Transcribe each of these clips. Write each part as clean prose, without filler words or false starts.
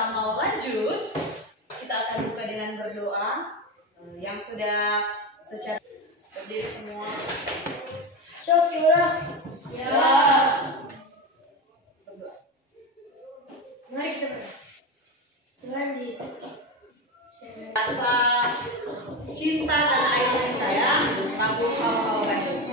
kita mau lanjut, kita akan buka dengan berdoa. Yang sudah secara berdiri semua. Siap, gimana? Siap. Berdoa. Mari kita berdoa. Tuhan di rasa cinta dan air kita ya, lagu Hawa-Hawa Bandung.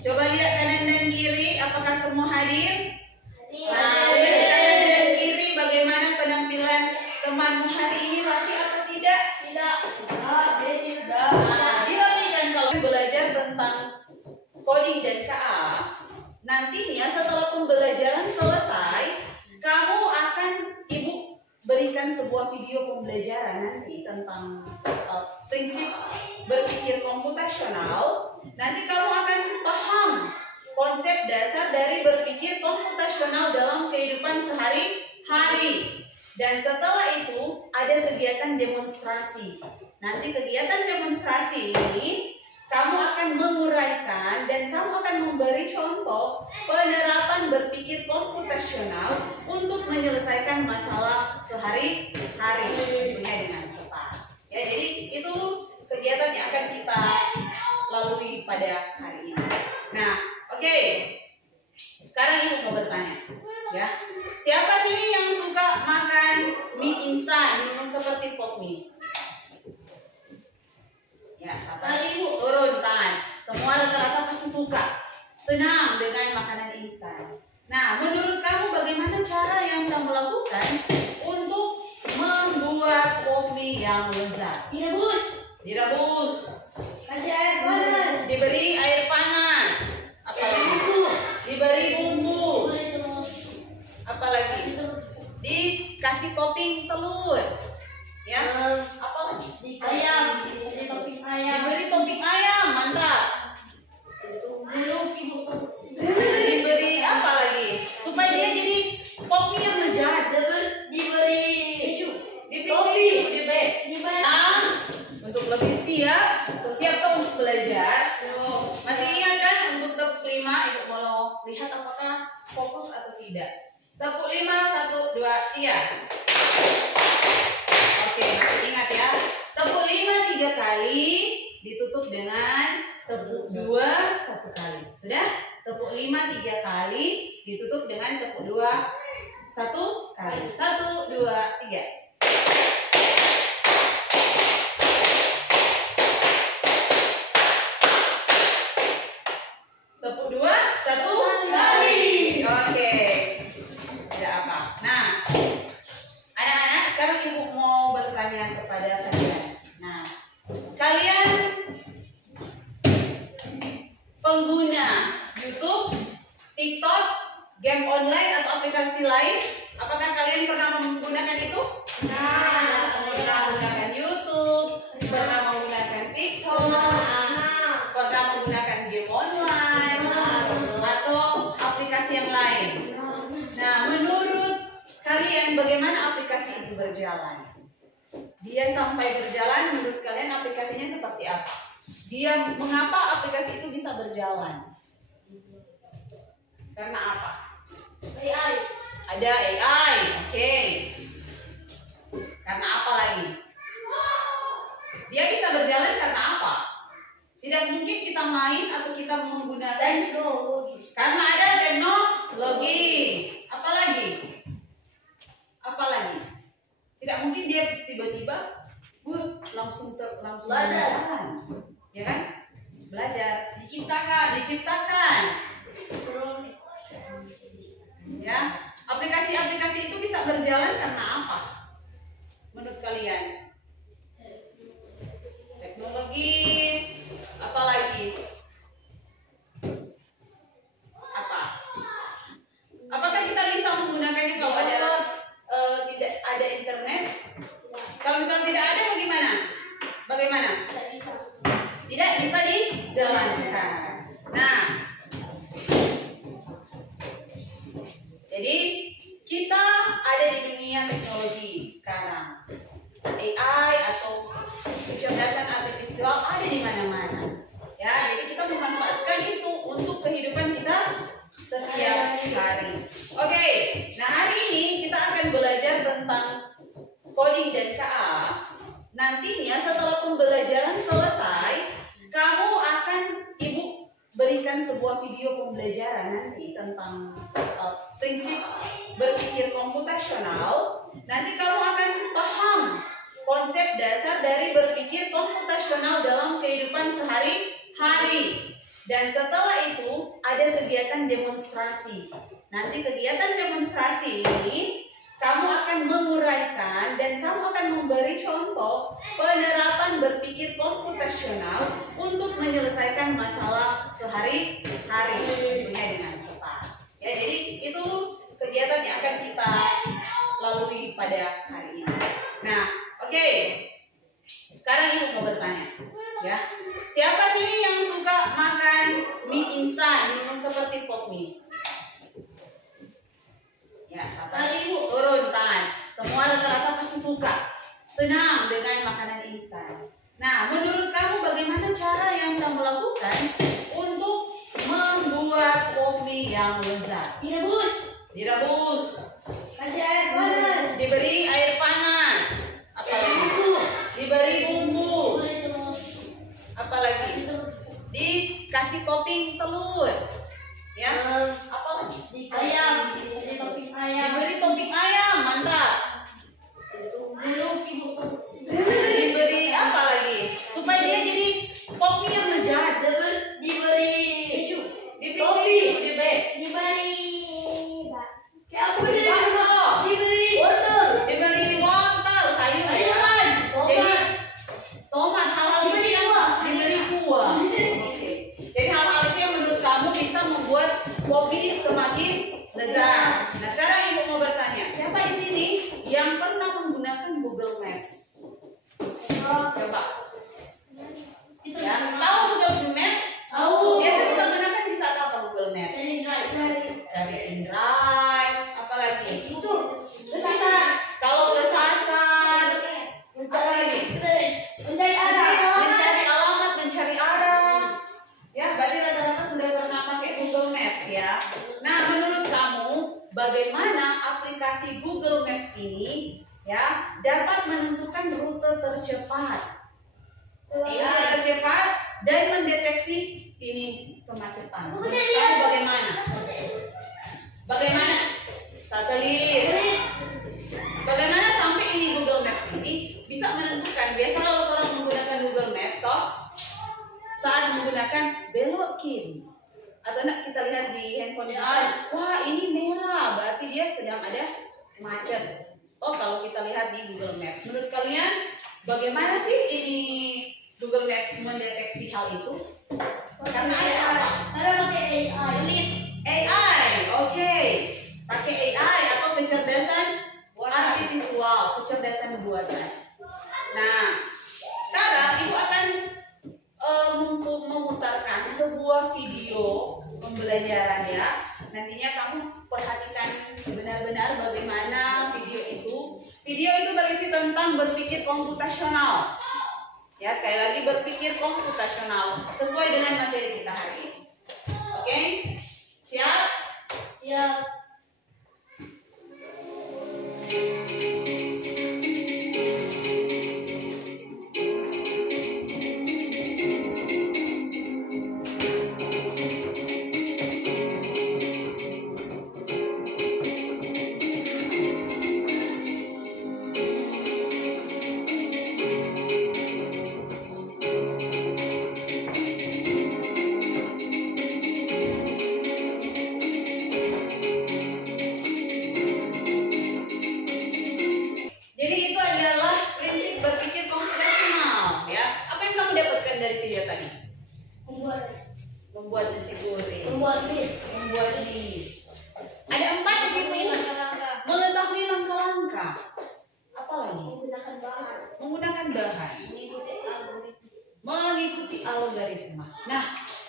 Coba lihat kanan dan kiri, apakah semua hadir? Nah, lihat kanan dan kiri bagaimana penampilan temanmu hari ini, rapi atau tidak? tidak. Nah, dirapikan. Kalau belajar tentang coding dan KA, nantinya setelah pembelajaran selesai, kamu akan ibu berikan sebuah video pembelajaran nanti tentang prinsip berpikir komputasional. Nanti kamu akan paham konsep dasar dari berpikir komputasional dalam kehidupan sehari-hari. Dan setelah itu ada kegiatan demonstrasi. Nanti kegiatan demonstrasi ini kamu akan menguraikan dan kamu akan memberi contoh penerapan berpikir komputasional untuk menyelesaikan masalah sehari-hari tentunya dengan tepat. Ya, jadi itu kegiatan yang akan kita lalui pada hari ini. Nah, oke. Sekarang ibu mau bertanya, ya. Siapa sini yang suka makan mie instan, minum seperti pop mie? Ya, siapa? Ibu turun tangan. Semua rata-rata pasti suka, senang dengan makanan instan. Nah, menurut kamu bagaimana cara yang kamu lakukan untuk membuat pop mie yang lezat? Direbus. Kasih air panas. Diberi air panas. Apalagi? Diberi bumbu. Apalagi? Dikasih topping telur. Ya. Apalagi? Ayam. Kasih topping ayam. Diberi topping ayam, mantap. Diberi apa lagi? Supaya dia jadi pop mie yang lezat. Diberi Diberi untuk lebih siap untuk belajar. Masih ingat kan untuk tepuk 5 ibu mau lihat apakah fokus atau tidak. Tepuk 5, 1, 2, 3. Oke, masih ingat ya. Tepuk 5 3 kali, ditutup dengan tepuk 2 1 kali. Sudah? Tepuk 5 3 kali, ditutup dengan tepuk 2 1 kali. 1 2 3. Tepuk 2 1 kali. Oke. Tidak apa. Nah, anak-anak, sekarang ibu mau bertanya kepada kalian. Nah, kalian pengguna YouTube, TikTok, game online atau aplikasi lain? Apakah kalian pernah menggunakan itu? Pernah menggunakan YouTube, pernah menggunakan TikTok, pernah menggunakan game online atau aplikasi yang lain. Nah, menurut kalian bagaimana aplikasi itu berjalan? Dia sampai berjalan, menurut kalian aplikasinya seperti apa? Dia mengapa aplikasi itu bisa berjalan? Karena apa? AI. Ada AI, oke. Karena apa lagi? Dia bisa berjalan karena apa? Tidak mungkin kita main atau kita menggunakan Teknologi. karena ada teknologi. Apalagi? Apalagi? Tidak mungkin dia tiba-tiba langsung Belajar. berjalan. Ya kan? Belajar. Diciptakan. Ya, aplikasi-aplikasi itu bisa berjalan karena apa? Menurut kalian? Teknologi, apalagi? Apa? Jadi kita ada di dunia teknologi sekarang. AI atau kecerdasan artifisial ada di mana-mana. Ya, jadi kita memanfaatkan itu untuk kehidupan kita setiap hari. Oke, nah hari ini kita akan belajar tentang coding dan KA. Nantinya setelah pembelajaran selesai, kamu akan ibu berikan sebuah video pembelajaran nanti tentang prinsip berpikir komputasional. Nanti kamu akan paham konsep dasar dari berpikir komputasional dalam kehidupan sehari-hari. Dan setelah itu ada kegiatan demonstrasi. Nanti kegiatan demonstrasi ini kamu akan menguraikan dan kamu akan memberi contoh penerapan berpikir komputasional untuk menyelesaikan masalah sehari-hari tentunya dengan cepat. Ya, jadi itu kegiatan yang akan kita lalui pada hari ini. Nah, oke. Sekarang ibu mau bertanya, ya. Siapa sini yang suka makan mie instan, minum seperti pop mie? Ya, ibu turun tangan. Semua rata-rata pasti suka, senang dengan makanan instan. Nah, menurut kamu bagaimana cara yang kamu lakukan untuk membuat pop mie yang lezat? Direbus. Kasih air panas. Diberi air panas. Apalagi? Diberi bumbu. Apalagi? Dikasih topping telur. Ya. Apalagi? Ayam. Kasih topping ayam. Diberi topping ayam, mantap. Jeruk ibu. Diberi apa lagi? Supaya dia jadi pop mie yang lezat. Diberi Keju. Diberi topping. keju, diberi bakso. Diberi wortel, sayur ya. Jadi tomat, hal-hal itu yang diberi kuah. Oke. Jadi hal-hal itu yang menurut kamu bisa membuat kopi semakin lezat. Nah, sekarang ibu mau bertanya, siapa di sini yang pernah menggunakan Google Maps? Coba. Ya, tahu Google Maps? Biasa kita gunakan di saat apa Google Maps? Cari in drive, apalagi? Kalau kesasar, apalagi? Mencari arah. Mencari alamat, mencari arah. Ya, berarti rata-rata sudah pernah pakai Google Maps ya. Nah, menurut kamu bagaimana aplikasi Google Maps ini ya dapat menentukan rute tercepat? Rute tercepat dan mendeteksi ini kemacetan. Menurut kamu bagaimana? Bagaimana? Satelit. Bagaimana sampai ini Google Maps ini bisa menentukan? Biasa kalau orang menggunakan Google Maps toh saat menggunakan belok kiri atau enggak kita lihat di handphone kita, wah ini merah berarti dia sedang ada macet. Oh, kalau kita lihat di Google Maps, menurut kalian bagaimana sih ini Google Maps mendeteksi hal itu? Karena ada apa? Karena pakai AI. AI, oke. Pakai AI atau kecerdasan artifisial, kecerdasan buatan. Nah, sekarang ibu akan memutarkan sebuah video pembelajaran ya. Nantinya kamu perhatikan benar-benar bagaimana video itu. Video itu berisi tentang berpikir komputasional. Ya, sekali lagi berpikir komputasional sesuai dengan materi kita hari ini. Oke? Siap? Siap. Membuat nasi goreng. Membuat mie. Membuat mie. Ada 4 di situ. Mengetahui langkah-langkah. Apa lagi? Menggunakan bahan. Menggunakan bahan. Mengikuti algoritma. Mengikuti algoritma. Nah,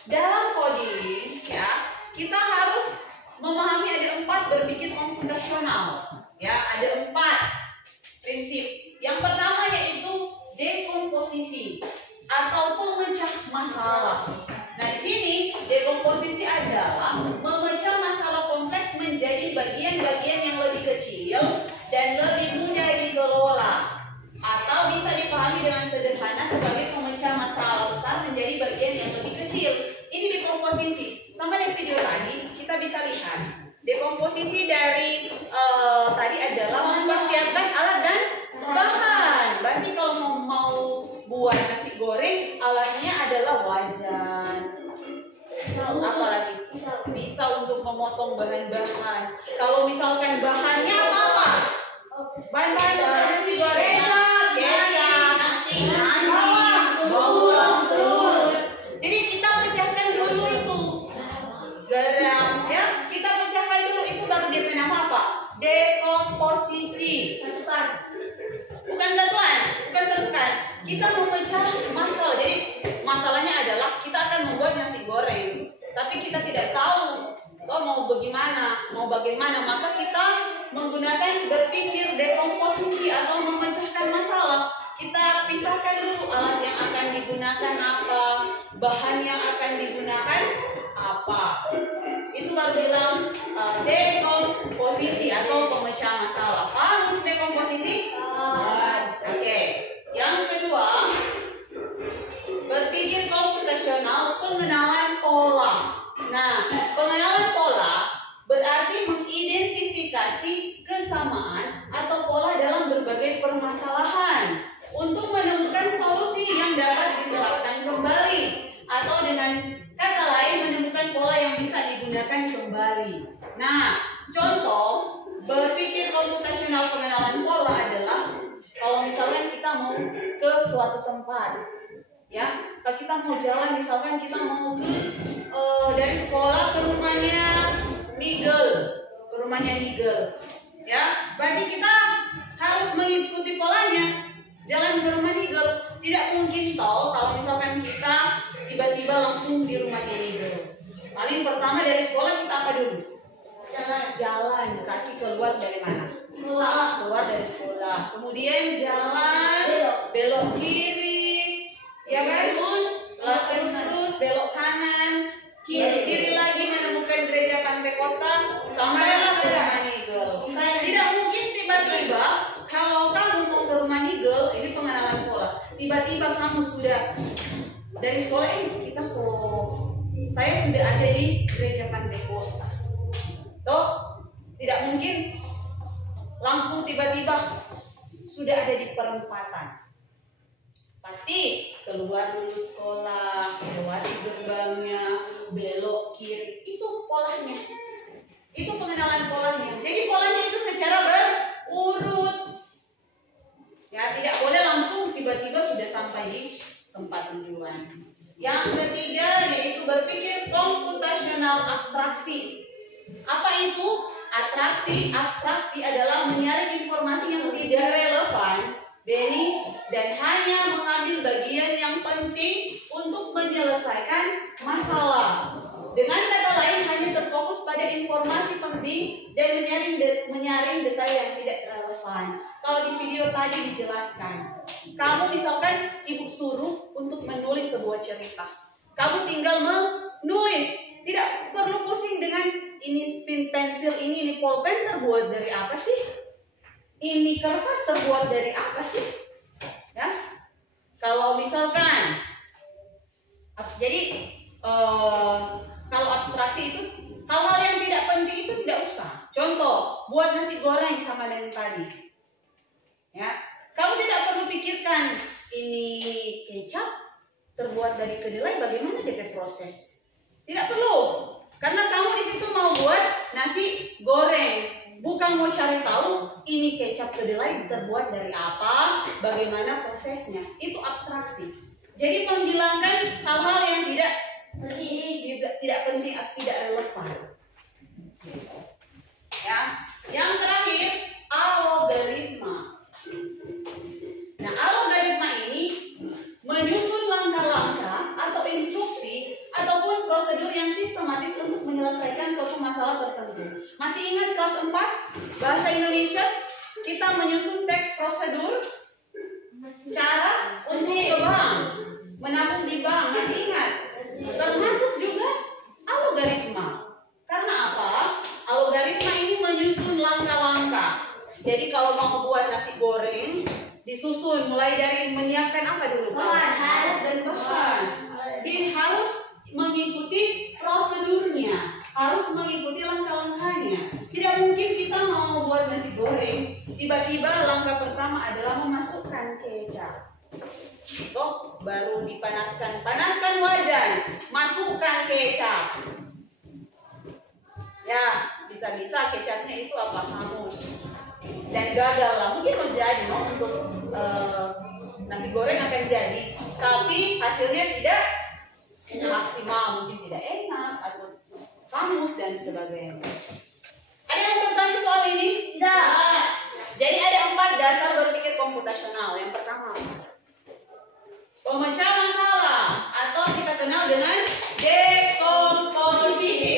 dalam coding ya, kita harus memahami ada 4 berpikir komputasional. Ya, ada 4 prinsip. Yang pertama yaitu dekomposisi atau pemecah masalah. Nah, di sini dekomposisi adalah memecah masalah kompleks menjadi bagian-bagian yang lebih kecil dan lebih mudah dikelola, atau bisa dipahami dengan sederhana sebagai pemecah masalah besar menjadi bagian yang lebih kecil. Ini dekomposisi. Sama dengan video tadi, kita bisa lihat dekomposisi dari tadi adalah mempersiapkan alat dan bahan. Berarti kalau mau buat nasi goreng, alatnya adalah wajan. Apalagi bisa untuk memotong bahan-bahan. Kalau misalkan bahannya apa? Bahan-bahan nasi goreng, kecap, nasi, bawang, telur. Jadi kita pecahkan dulu itu garam, ya. Kita pecahkan dulu itu, baru dia nama apa? Dekomposisi. Bukan satuan. Kita memecah masalah. Jadi masalahnya adalah kita akan membuat nasi goreng, tapi kita tidak tahu mau bagaimana, maka kita menggunakan berpikir dekomposisi atau memecahkan masalah. Kita pisahkan dulu alat yang akan digunakan apa, bahan yang akan digunakan apa. Itu baru bilang dekomposisi atau pemecah masalah. Paham untuk dekomposisi? Oke. Yang kedua, berpikir komputasional, pengenalan pola. Nah, pengenalan pola berarti mengidentifikasi kesamaan atau pola dalam berbagai permasalahan untuk menemukan solusi yang dapat diterapkan kembali, atau dengan kata lain menemukan pola yang bisa digunakan kembali. Nah, contoh berpikir komputasional pengenalan pola adalah kalau misalkan kita mau ke suatu tempat, ya, kalau kita mau jalan, misalkan kita mau ke dari sekolah ke rumahnya Nigel, ya, berarti kita harus mengikuti polanya. Jalan ke rumah Nigel, tidak mungkin toh kalau misalkan kita tiba-tiba langsung di rumahnya Nigel. Paling pertama dari sekolah kita apa dulu? Jalan kaki keluar dari mana? Keluar dari sekolah. Kemudian jalan belok kiri, ya kan? Terus belok kanan, kiri lagi menemukan gereja Pantekosta, sampailah ke rumah Nigel. Tidak mungkin tiba-tiba kalau kamu mau ke rumah Nigel, ini pengenalan pola. Tiba-tiba kamu sudah dari sekolah saya sudah ada di gereja Pantekosta. Toh, tidak mungkin langsung tiba-tiba sudah ada di perempatan. Pasti keluar dulu sekolah, lewati gerbangnya, belok kiri. Itu polanya. Itu pengenalan polanya. Jadi polanya itu secara berurut. Ya, tidak boleh langsung tiba-tiba sudah sampai di tempat tujuan. Yang ketiga yaitu berpikir komputasional abstraksi. Apa itu? Abstraksi adalah menyaring informasi yang tidak relevan, dan hanya mengambil bagian yang penting untuk menyelesaikan masalah. Dengan kata lain, hanya terfokus pada informasi penting dan menyaring detail yang tidak relevan. Kalau di video tadi dijelaskan, kamu misalkan ibu suruh untuk menulis sebuah cerita, kamu tinggal menulis, tidak perlu pusing dengan ini pensil ini pulpen terbuat dari apa sih? Ini kertas terbuat dari apa sih? Ya, kalau misalkan, jadi kalau abstraksi itu hal-hal yang tidak penting itu tidak usah. Contoh, buat nasi goreng sama dengan tadi. Ya, kamu tidak perlu pikirkan ini kecap terbuat dari kedelai, bagaimana DP proses. Tidak perlu, karena kamu di situ mau buat nasi goreng, bukan mau cari tahu ini kecap kedelai terbuat dari apa, bagaimana prosesnya. Itu abstraksi. Jadi menghilangkan hal-hal yang tidak penting, tidak relevan. Ya, yang terakhir algoritma. Nah, algoritma ini menyusun langkah-langkah atau instruksi ataupun prosedur yang sistematis untuk menyelesaikan suatu masalah tertentu. Masih ingat kelas 4 bahasa Indonesia? Kita menyusun teks prosedur cara untuk ke bank, menabung di bank. Masih ingat? Termasuk juga algoritma. Karena apa? Algoritma ini menyusun langkah-langkah. Jadi kalau mau buat nasi goreng, disusun mulai dari menyiapkan apa dulu? Bahan dan bahan. Ini harus mengikuti prosedurnya, harus mengikuti langkah-langkahnya. Tidak mungkin kita mau buat nasi goreng, tiba-tiba langkah pertama adalah memasukkan kecap. Toh baru dipanaskan, panaskan wajan, masukkan kecap. Ya, bisa-bisa kecapnya itu apa? Hangus dan gagal lah. Mungkin mau jadi untuk nasi goreng akan jadi, tapi hasilnya tidak maksimal, mungkin tidak enak atau hangus dan sebagainya. Ada yang bertanya soal ini? Tidak. Jadi ada 4 dasar berpikir komputasional. Yang pertama, pemecah masalah atau kita kenal dengan dekomposisi.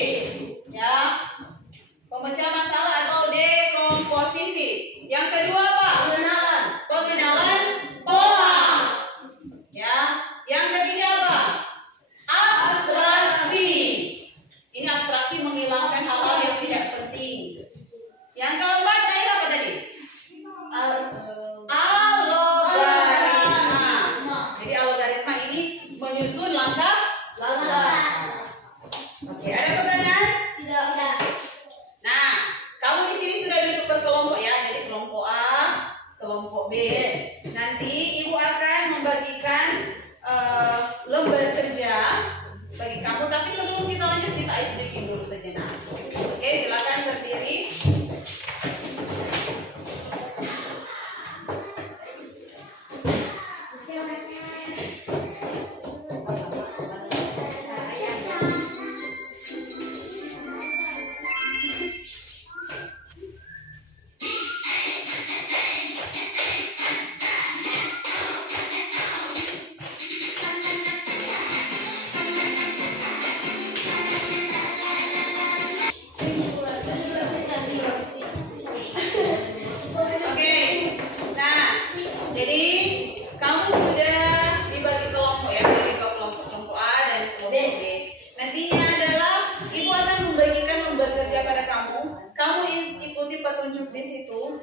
Ya, pemecah masalah atau dekomposisi. Yang kedua apa? Pengenalan pola. Ya, yang ketiga apa? Abstraksi. Ini abstraksi menghilangkan hal-hal yang tidak penting. Yang keempat tadi apa tadi? Algoritma. Jadi algoritma ini menyusun langkah. Oke, ada pertanyaan? Tidak. Nah, kamu di sini sudah duduk berkelompok ya. Jadi kelompok A, kelompok B. Nanti ibu akan membagikan lembar kerja bagi kamu. Tapi sebelum kita lanjut, kita ice breaking dulu sejenak. Oke, silakan berdiri. Petunjuk di situ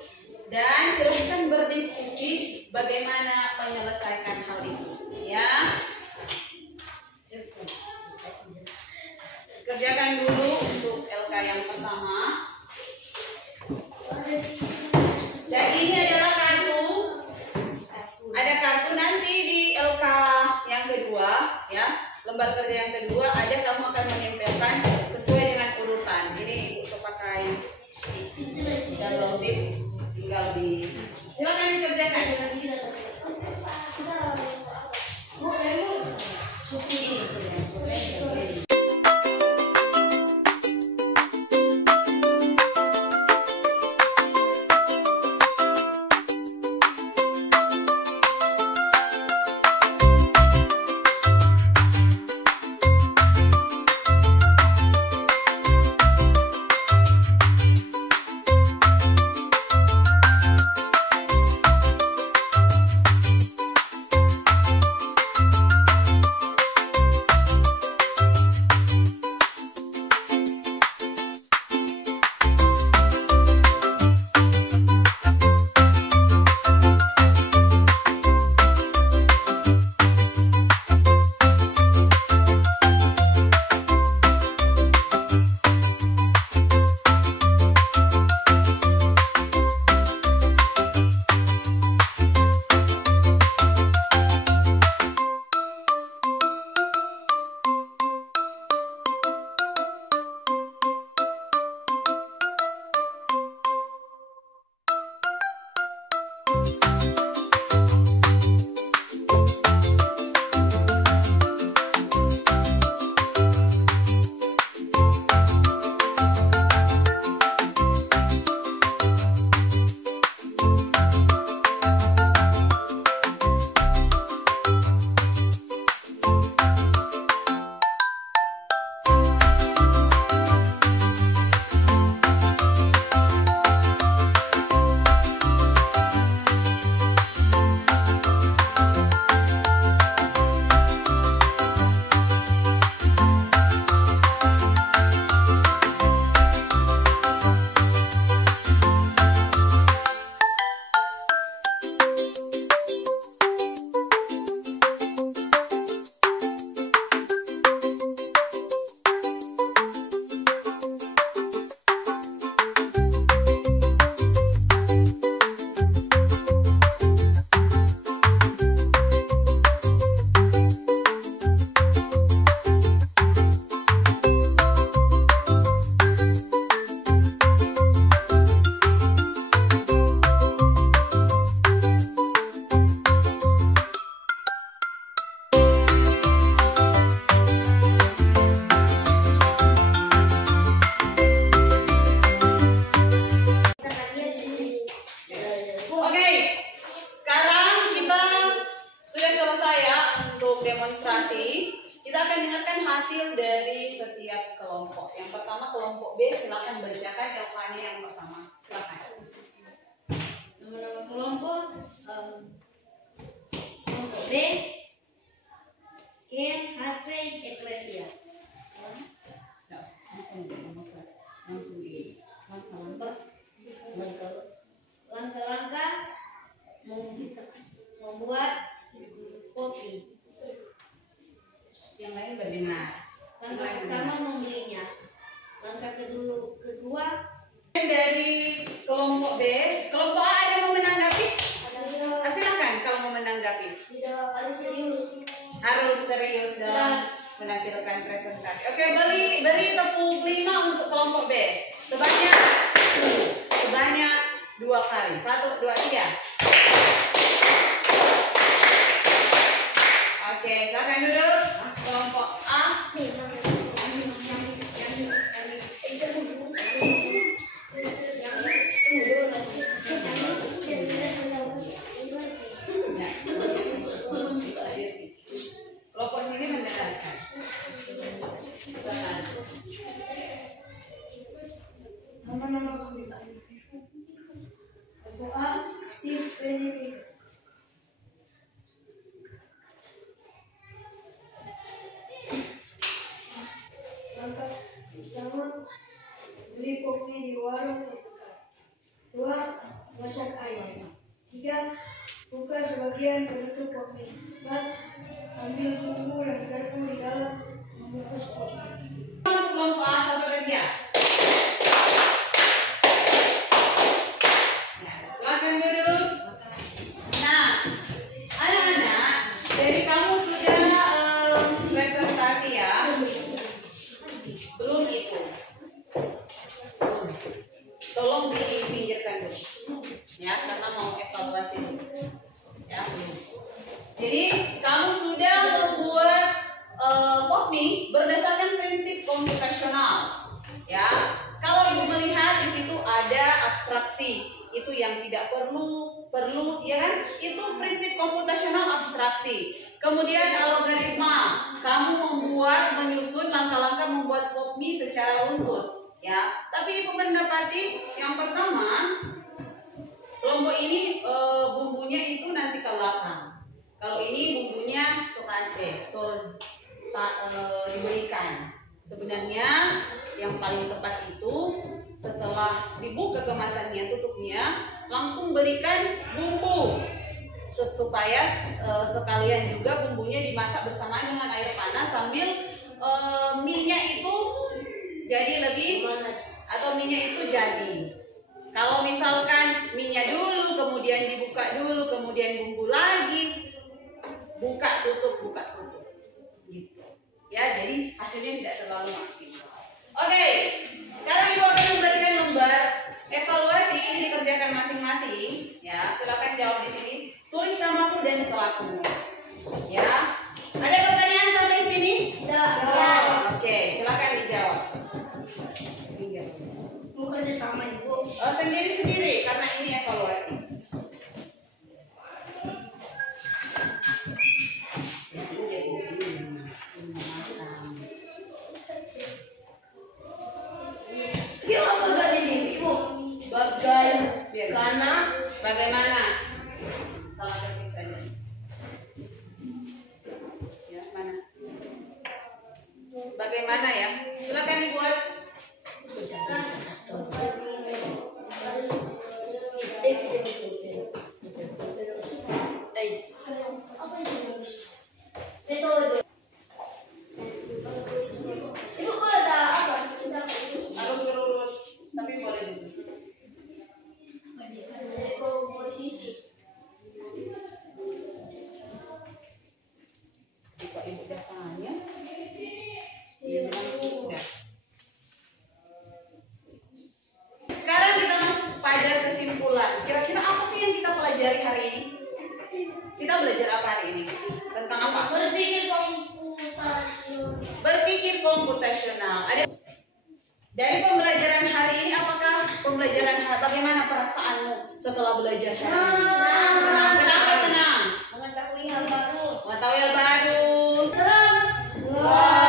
dan silahkan berdiskusi bagaimana menyelesaikan hal itu, ya. Kerjakan dulu untuk LK yang pertama. Dan ini adalah kartu. Ada kartu nanti di LK yang kedua, ya. Lembar kerja yang kedua ada, kamu akan menempelkan sesuai dengan urutan. Ini untuk pakai double tip, tinggal di silakan dikerjakan. silakan jawabannya yang pertama. Silakan. Nama-nama kelompok kelompok B, Ken, Harvey, Ecclesia. Langsung di Langkah-langkah membuat kopi. yang lain berdengar. Langkah pertama membelinya. Langkah kedua Dari kelompok B, kelompok A ada yang mau menanggapi? ada Silakan kalau mau menanggapi. tidak ada serius. Harus serius dalam menampilkan presentasi. Oke, beri tepuk 5 untuk kelompok B. Sebanyak 2 kali. 1, 2, 3. Oke, silakan duduk. Kelompok A. Kelompok sini mendengarkan. Nama-nama pembukaan. Kelompok A, Steve Benedict. Langkah pertama, beli kopi di warung terdekat. 2, masak ayam. 3, buka sebagian penutup kopi. 4, ambil bumbu dan garpu di dalam membungkus kopi. Kelompok A 1 dan 3. Silakan duduk. Nah, anak-anak, jadi kamu sudah presentasi ya? Belum itu. Tolong dipinggirkan dulu. Ya, karena mau evaluasi dulu. Ya, belum. Jadi kamu sudah membuat POPMI berdasarkan prinsip komputasional. Ya, kalau ibu melihat di situ ada abstraksi, itu yang tidak perlu, ya kan? Itu prinsip komputasional abstraksi. Kemudian algoritma, kamu menyusun langkah-langkah membuat POPMI secara runtut. Ya, tapi ibu mendapati yang pertama, kelompok ini bumbunya itu nanti ke belakang. Kalau ini bumbunya diberikan. Sebenarnya yang paling tepat itu setelah dibuka kemasannya, tutupnya, langsung berikan bumbu supaya sekalian juga bumbunya dimasak bersamaan dengan air panas sambil minyak itu jadi lebih panas atau minyak itu jadi. Kalau misalkan minyak dulu, kemudian dibuka dulu, kemudian bumbu lagi, buka tutup gitu ya, jadi hasilnya tidak terlalu maksimal. Oke, sekarang ibu akan memberikan lembar evaluasi. Ini dikerjakan masing-masing ya, silakan jawab di sini, tulis namamu dan kelasmu ya. Ada pertanyaan sampai sini? Ya. Oke, silakan dijawab. Mau kerja sama ibu. Sendiri-sendiri karena ini evaluasi. Bagaimana? Salah ketik saja. Ya, mana? Bagaimana ya? Silakan dibuat. Ibu ada apa? Harus berurut, tapi boleh dulu. Buka ibu datanya. Sudah. Sekarang kita masuk pada kesimpulan. Kira-kira apa sih yang kita pelajari hari ini? Kita belajar apa hari ini? Tentang apa? Berpikir komputasional. Ada dari pembelajaran hari ini, apakah bagaimana perasaanmu setelah belajar hari ini? Senang. Kenapa senang? Mengetahui hal baru. Mengetahui hal baru. Senang.